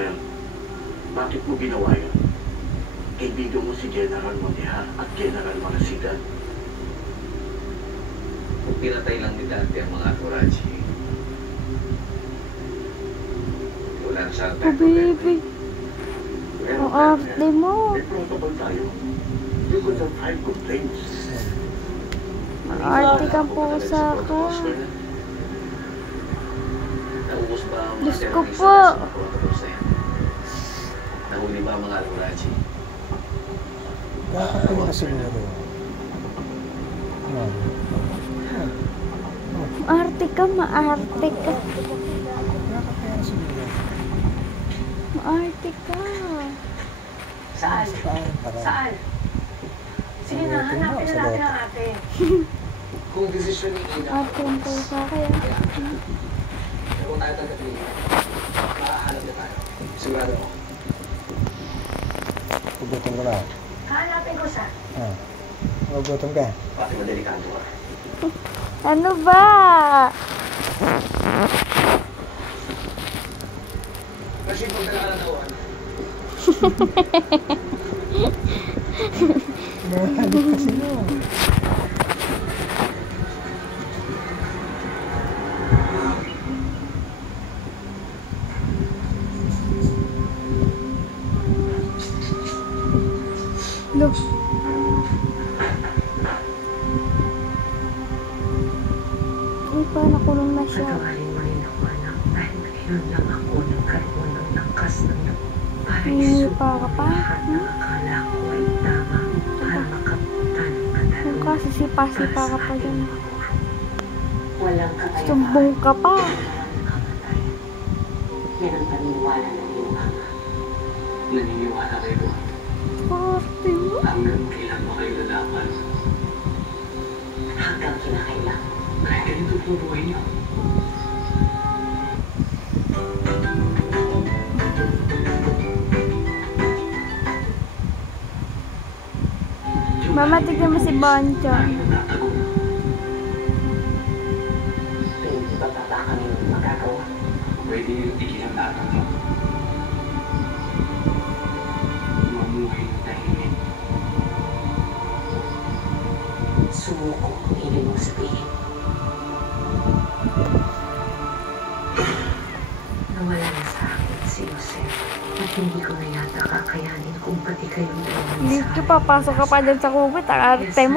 na yan. Bakit mo ginawa yan? Kaibigan mo si General Montejar at General Marasigan. Kung pinatay lang ni Dante ang mga Kurachi, wala na siya tayo. Baby. Ang arte mo. May protocol tayo. You could have filed complaints. Arte kang pusa ka. Naubos ba ang Diyos mga ko terrorista po. sa mga protocols na yan? Nahuli ba ang mga Kurachi? Kakapin ka siguro. Maarte ka, maarte ka. Kakapin ka siguro. Maarte ka. Saan? Saan? Sige na, hanapin na natin ang ate. Kung desisyon ni Ina, Arte ang pusa kaya. kung tayo tagapin niya, makahanap na tayo. Sigurado ako. Ugutom ko na. Hanapin ko siya. Ugutom ka. Pati madelikado ka. Ano ba? Kasi kung talaga na tawag, Mahalik kasi mo. Look. Uy, pa, nakulong na siya. Patawarin mo rin ako, anak. Dahil ngayon lang ako nagkaroon ng lakas ng Hindi paraiso. pa ka pa. Lahat ng akala ko ay tama para makapuntan ng Kung katarungan. kasi sipa-sipa ka pa dyan. Walang kakayahan. Sumbong ka pa. Nakamatay. Yan ang paniniwala ng iyong ama. naniniwala kayo doon. Arte mo. Hanggang kailan ba kayo lalaban? Hanggang kinakailangan. Kahit ganito po buhay niyo. Mama, tignan mo si Boncho. Hindi ba kami magagawa? Pwede yung tigilan lahat ng ito. Mamuhay ng tahimik. Sumuko kung ibig mong sabihin. Nawala na sa akin si Jose at hindi ko na yata kakayanin kung pati kayong dalawa Dito papasok ka pa dyan sa kubit. Ang arte mo.